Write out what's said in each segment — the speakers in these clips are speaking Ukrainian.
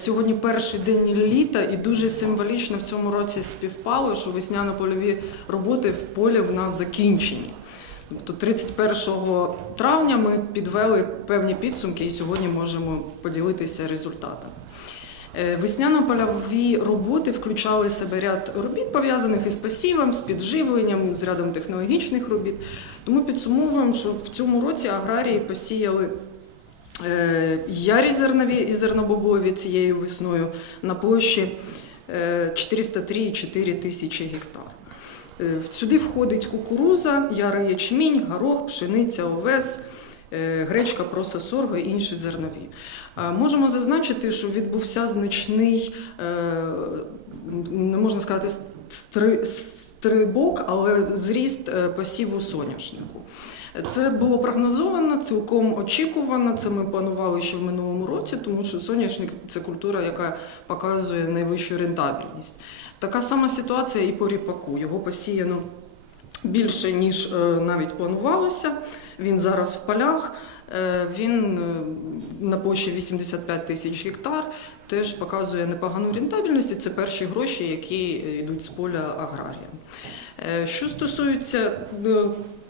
Сьогодні перший день літа, і дуже символічно в цьому році співпало, що весняно-польові роботи в полі в нас закінчені. Тобто 31 травня ми підвели певні підсумки і сьогодні можемо поділитися результатами. Е, Весняно-польові роботи включали в себе ряд робіт, пов'язаних із посівом, з підживленням, з рядом технологічних робіт. Тому підсумовуємо, що в цьому році аграрії посіяли ярі зернові і зернобобові цією весною на площі е, 403,4 тисячі гектар. Е, Сюди входить кукуруза, ярий ячмінь, горох, пшениця, овес, е, гречка, проса, сорго і інші зернові. Е, Можемо зазначити, що відбувся значний, е, не можна сказати, стрибок, але зріст е, посіву соняшнику. Це було прогнозовано, цілком очікувано. Це ми планували ще в минулому році, тому що соняшник це культура, яка показує найвищу рентабельність. Така сама ситуація і по ріпаку. Його посіяно більше, ніж е, навіть планувалося. Він зараз в полях. Е, Він е, на площі 85 тисяч гектар теж показує непогану рентабельність. Це перші гроші, які йдуть з поля аграріям. Е, Що стосується е,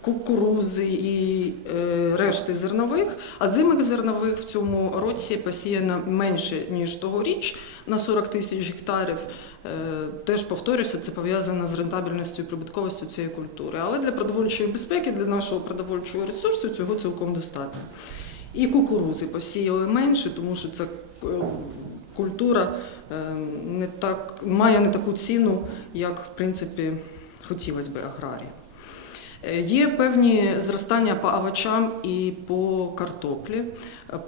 кукурузи і е, решти зернових, а зимих зернових в цьому році посіяно менше ніж тогоріч на 40 тисяч гектарів. Е, Теж повторюся, це пов'язано з рентабельністю і прибутковістю цієї культури. Але для продовольчої безпеки, для нашого продовольчого ресурсу цього цілком достатньо. І кукурузи посіяли менше, тому що це е, культура е, не так, має не таку ціну, як в принципі хотілося б аграріям. Е, Є певні зростання по овочам і по картоплі,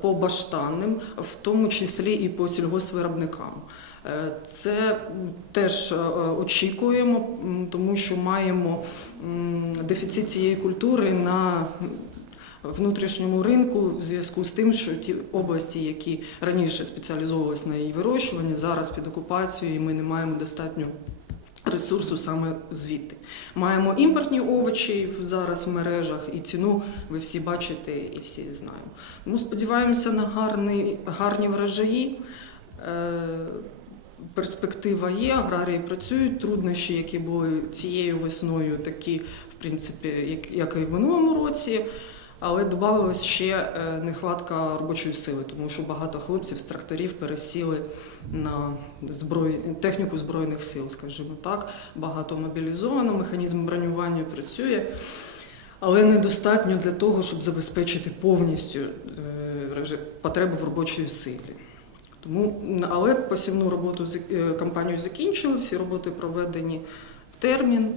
по баштанним, в тому числі і по сільгоспвиробникам. Е, Це теж очікуємо, тому що маємо дефіцит цієї культури на внутрішньому ринку в зв'язку з тим, що ті області, які раніше спеціалізовувалися на її вирощуванні, зараз під окупацією, і ми не маємо достатньо ресурсу саме звідти. Маємо імпортні овочі зараз в мережах, і ціну ви всі бачите і всі знаємо. Тому сподіваємося на гарний, гарні врожаї. Е, Перспектива є, аграрії працюють, труднощі, які були цією весною, такі, в принципі, як і в минулому році. Але додавалась ще е, нехватка робочої сили, тому що багато хлопців з тракторів пересіли на зброй... техніку збройних сил, скажімо так. Багато мобілізовано, механізм бронювання працює, але недостатньо для того, щоб забезпечити повністю е, потребу в робочій силі. Тому, але посівну роботу е, кампанію закінчили, всі роботи проведені в термін.